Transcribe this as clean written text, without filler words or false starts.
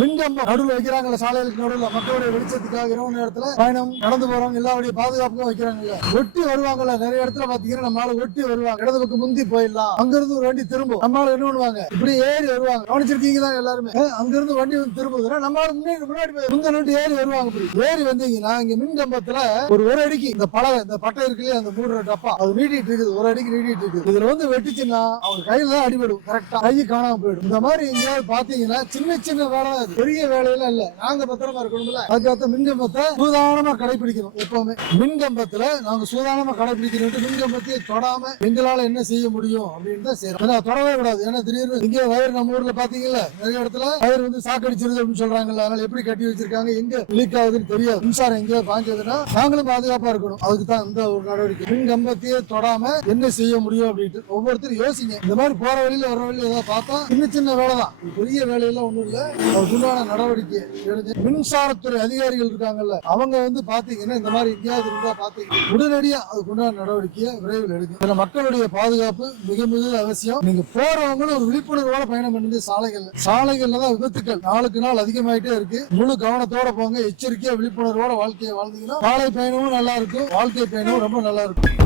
மின்கம்பம் நடுவில் வைக்கிறாங்கல்ல, சாலைகளுக்கு நடுவில் மக்களுடைய வெளிச்சத்துக்காக இரவு நேரத்துல பயணம் நடந்து போறவங்க எல்லாருடைய பாதுகாப்புக்கும் வைக்கிறாங்கல்ல. ஒட்டி வருவாங்கல்ல, நிறைய இடத்துல பாத்தீங்கன்னா நம்மளால ஒட்டி வருவாங்க. இடது பக்கம் முந்தி போயிடலாம், அங்க இருந்து ஒரு வண்டி திரும்பும். நம்மளால என்ன பண்ணுவாங்க, இப்படி ஏறி வருவாங்க. கவனிச்சிருக்கீங்க தான் எல்லாருமே. அங்க இருந்து வண்டி வந்து திரும்புதுன்னா நம்மளால முன்னாடி முந்தி ஏறி வருவாங்க. இப்படி ஏறி வந்தீங்கன்னா இங்க மின்கம்பத்துல ஒரு அடிக்கு இந்த பலகை, இந்த பட்டை இருக்குல்லையே, அந்த 3 டப்பா அது நீட்டிட்டு இருக்குது. ஒரு அடிக்கு நீட்டிட்டு இருக்குது. இதுல வந்து வெட்டிச்சுன்னா அவங்க கையில தான் அடிபடும். கரெக்டா கை காணாம போயிடும். இந்த மாதிரி எங்கேயாவது பாத்தீங்கன்னா சின்ன சின்ன வேலை, பெரிய வேலையெல்லாம் இல்ல. நாங்க பத்திரமா இருக்கணும்ல, அதுக்காக மின்கம்பத்தை சூதானமா கடைபிடிக்கணும். எப்பவுமே மின்கம்பத்துல நாங்க சூதானமா கடைபிடிக்கணும். மின்கம்பத்தை தொடாம எங்களால என்ன செய்ய முடியும் அப்படின்னு தான் செய்யறோம். தொடவே கூடாது. ஏன்னா திடீர்னு இங்கே வயர் நம்ம ஊர்ல பாத்தீங்கல்ல, நிறைய இடத்துல வயர் வந்து சாக்கடிச்சிருது அப்படின்னு சொல்றாங்கல்ல. அதனால எப்படி கட்டி வச்சிருக்காங்க, எங்க லீக் ஆகுதுன்னு தெரியாது. மின்சாரம் எங்கேயோ பாஞ்சதுன்னா நாங்களும் பாதுகாப்பா இருக்கணும். அதுக்கு தான் இந்த ஒரு நடவடிக்கை. மின்கம்பத்தையே தொடாம என்ன செய்ய முடியும் அப்படின்ட்டு ஒவ்வொருத்தரும் யோசிங்க. இந்த மாதிரி போற வழியில வர வழியில ஏதாவது பார்த்தா சின்ன சின்ன வேலை தான், பெரிய வேலையெல்லாம் ஒண்ணும் இல்ல. அதுக்குண்டான நடவடிக்கை எடுங்க. மின்சாரத்துறை அதிகாரிகள் இருக்காங்கல்ல, அவங்க வந்து பாத்தீங்கன்னா இந்த மாதிரி எங்கேயாவது இருந்தா பாத்தீங்கன்னா உடனடியா அதுக்குண்டான நடவடிக்கையை விரைவில் எடுங்க. மக்களுடைய பாதுகாப்பு மிக மிக அவசியம். நீங்க போறவங்களும் ஒரு விழிப்புணர்வோட பயணம் பண்ணுங்க. சாலைகள்ல தான் விபத்துக்கள் நாளுக்கு நாள் அதிகமாயிட்டே இருக்கு. முழு கவனத்தோட போங்க. எச்சரிக்கையா விழிப்புணர்வோட வாழ்க்கையை வாழ்ந்தீங்கன்னா சாலை பயணமும் நல்லா இருக்கும், வாழ்க்கை பயணமும் ரொம்ப நல்லா இருக்கும்.